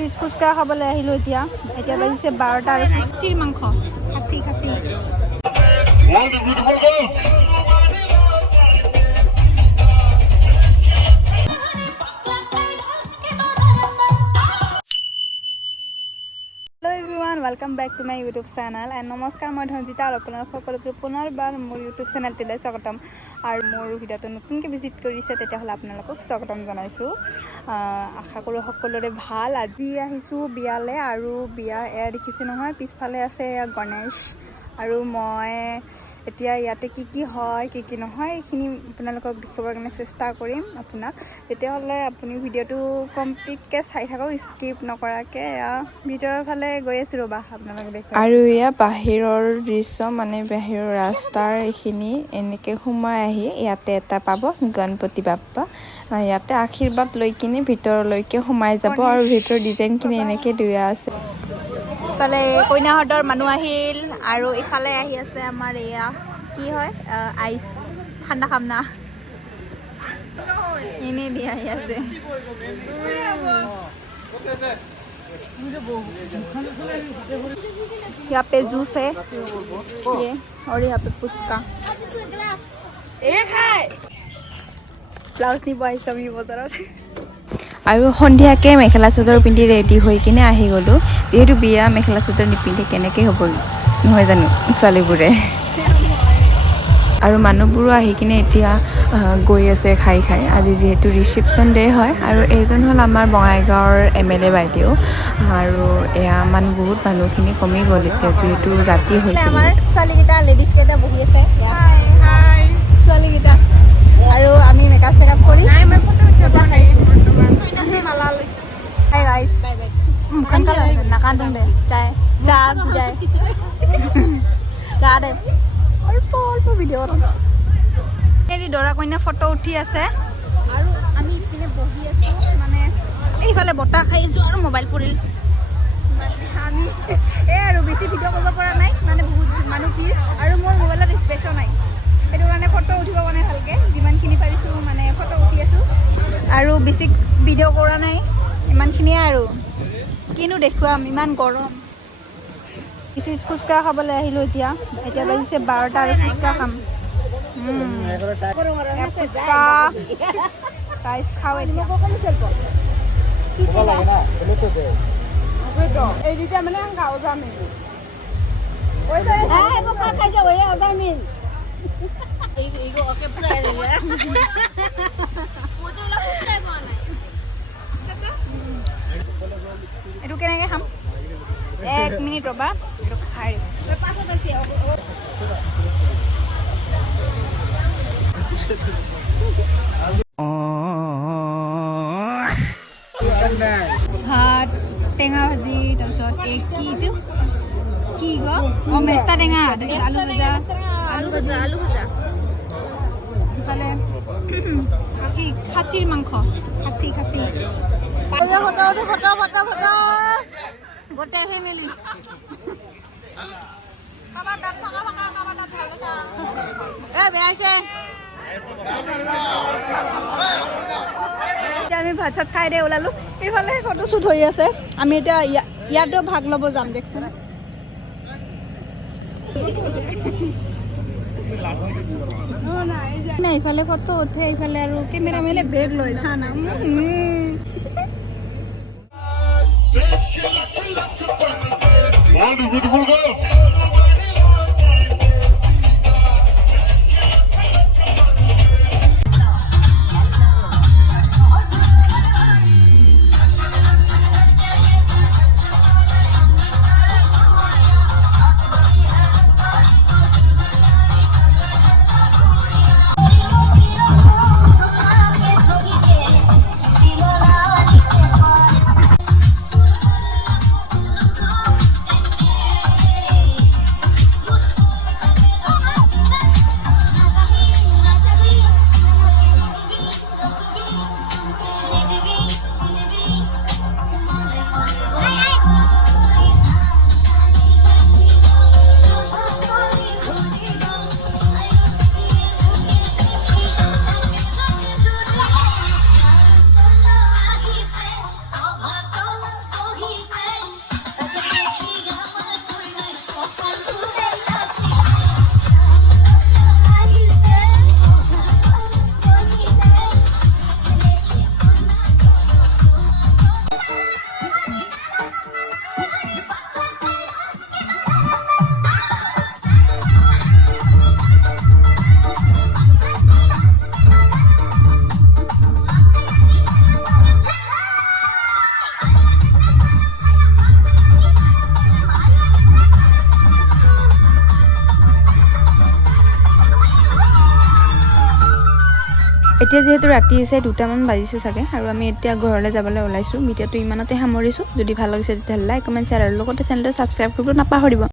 চিজ ফুচকা খাবলৈ আহিলোঁ এতিয়া বাজিছে 12টা আৰু খাচীৰ মাংস খাচী welcome back to my YouTube channel and नमस्कार मैं धनजिता और अपना सकलोके पुनर्बार मोर यूट्यूब चैनलटिले स्वागतम और मोर भिडिओটো नतुनके विजिट কৰিছে তেতিয়াহলে আপোনালোকক স্বাগতম জনাইছো আশা কৰো সকলোৰে ভাল আজি আহিছো বিয়ালে আৰু বিয়া এয়া দেখিছে নহয় পিছফালে আছে গণেশ আৰু মই এতিয়া ইয়াতে কি হয় কি নহয় এখিনি আপোনালোকক দেখাবৰ কাৰণে চেষ্টা কৰিম আপোনাক তেতিয়াহলে আপুনি ভিডিওটো কমপ্লিট কে চাই থাকক স্কিপ নকৰাকে ভিডিওৰ ফালে গৈ আছো ৰবা আপোনালোক দেখক আৰু ইয়া বাহিৰৰ দৃশ্য মানে বাহিৰৰ ৰাস্তাৰ এখিনি এনেকে সোমাই আহি ইয়াতে এটা পাব গণপতি বাপ্পা ইয়াতে আশীৰ্বাদ লৈ কিনে ভিতৰলৈকে সোমাই যাব আৰু ভিতৰ ডিজাইন কিনে এনেকে দিয়া আছে ইফালে কইনাহতৰ মানুহ আহিল আৰু ইফালে আহি আছে আমাৰ এয়া কি হয় আইস ঠাণ্ডা খামনা এনে দিয়া আছে यहाँ पे जूस है ये और यहाँ पे पुचका ब्लाउज नहीं पाई सभी बजारत আৰু সন্ধিয়াকে মেখেলা চাদৰ পিন্ধি ৰেডি হৈ কিনে আহি গলো যেহেতু বিয়া মেখেলা চাদৰ নিপিন্ধে কেনেকৈ হ'ব নহয় জানো ছোৱালীবোৰে আৰু মানুহবোৰো আহি কিনে এতিয়া গৈ আছে খাই আজি যেহেতু ৰিসেপশন ডে হয় আৰু এইজন হল আমাৰ বঙাইগাঁৱৰ এমএলএ বাইদেউ আৰু এয়া বহুত মানুহখিনি কমি গ'ল এতিয়া যেহেতু ৰাতি হৈছে আমাৰ ছোৱালীকেইটা লেডিজ কেইটা বহি আছে হাই ছোৱালীকেইটা আৰু আমি মেকআপ চেকআপ কৰি মই ফটো উঠাব খাইছো সুইনাছি মালা লৈছো হাই গাইস মুখন কালা নাকান্দুং দে চা বুজাই চা দে অল্প ভিডিও এৰি দৰা কইনা ফটো উঠি আছে আৰু আমি ইপিনে বহি আছো মানে এইফালে বটা খাই আছো আৰু মোবাইল পৰিল আমি আৰু বেছি ভিডিও কৰিব পৰা নাই মানে বহুত মানুহ ভিৰ আৰু মোৰ মোবাইলত স্পেচো নাই সেইটো কাৰণে ফটো উঠিব মানে ভালকে যিমানখিনি পাৰিছো মানে ফটো উঠি আছো আৰু বেছি ভিডিও কৰা নাই ইমানখিনিয়ে আৰু কিনো দেখুৱাম ইমান গৰম চিজ ফুচকা খাবলৈ আহিলোঁ এতিয়া বাজিছে 12টা আৰু ফুচকা খাম ফুচকা গাইছ খাওঁ এতিয়া এইটো কেনেকৈ খাম 1 মিনিট ৰবা এইটো খাই ভাত টেঙা ভাজি তাৰপিছত কি মেষ্টা টেঙা আলু ভাজা ইফালে খাচীৰ মাংস খাচী ফটো গোটেই ফেমিলি আমি ভাত চাত খাই দে ওলালো এইফালে ফটো শ্বুট হৈ আছে আমি এতিয়া ইয়াতো ভাগ ল'ব যাম দেখছোন নাই ইফালে ফটো উঠে ইফালে আৰু কেমেৰামেনে বেগ লৈ খানা All the beautiful girls. এতিয়া যিহেতু ৰাতি হৈছে 2টামান বাজিছে চাগে আৰু আমি এতিয়া ঘৰলৈ যাবলৈ ওলাইছোঁ ভিডিঅ'টো ইমানতে সামৰিছোঁ যদি ভাল লাগিছে তেতিয়াহ'লে লাইক কমেণ্ট শ্বেয়াৰ আৰু লগতে চেনেলটো ছাবস্ক্ৰাইব কৰিব নাপাহৰিব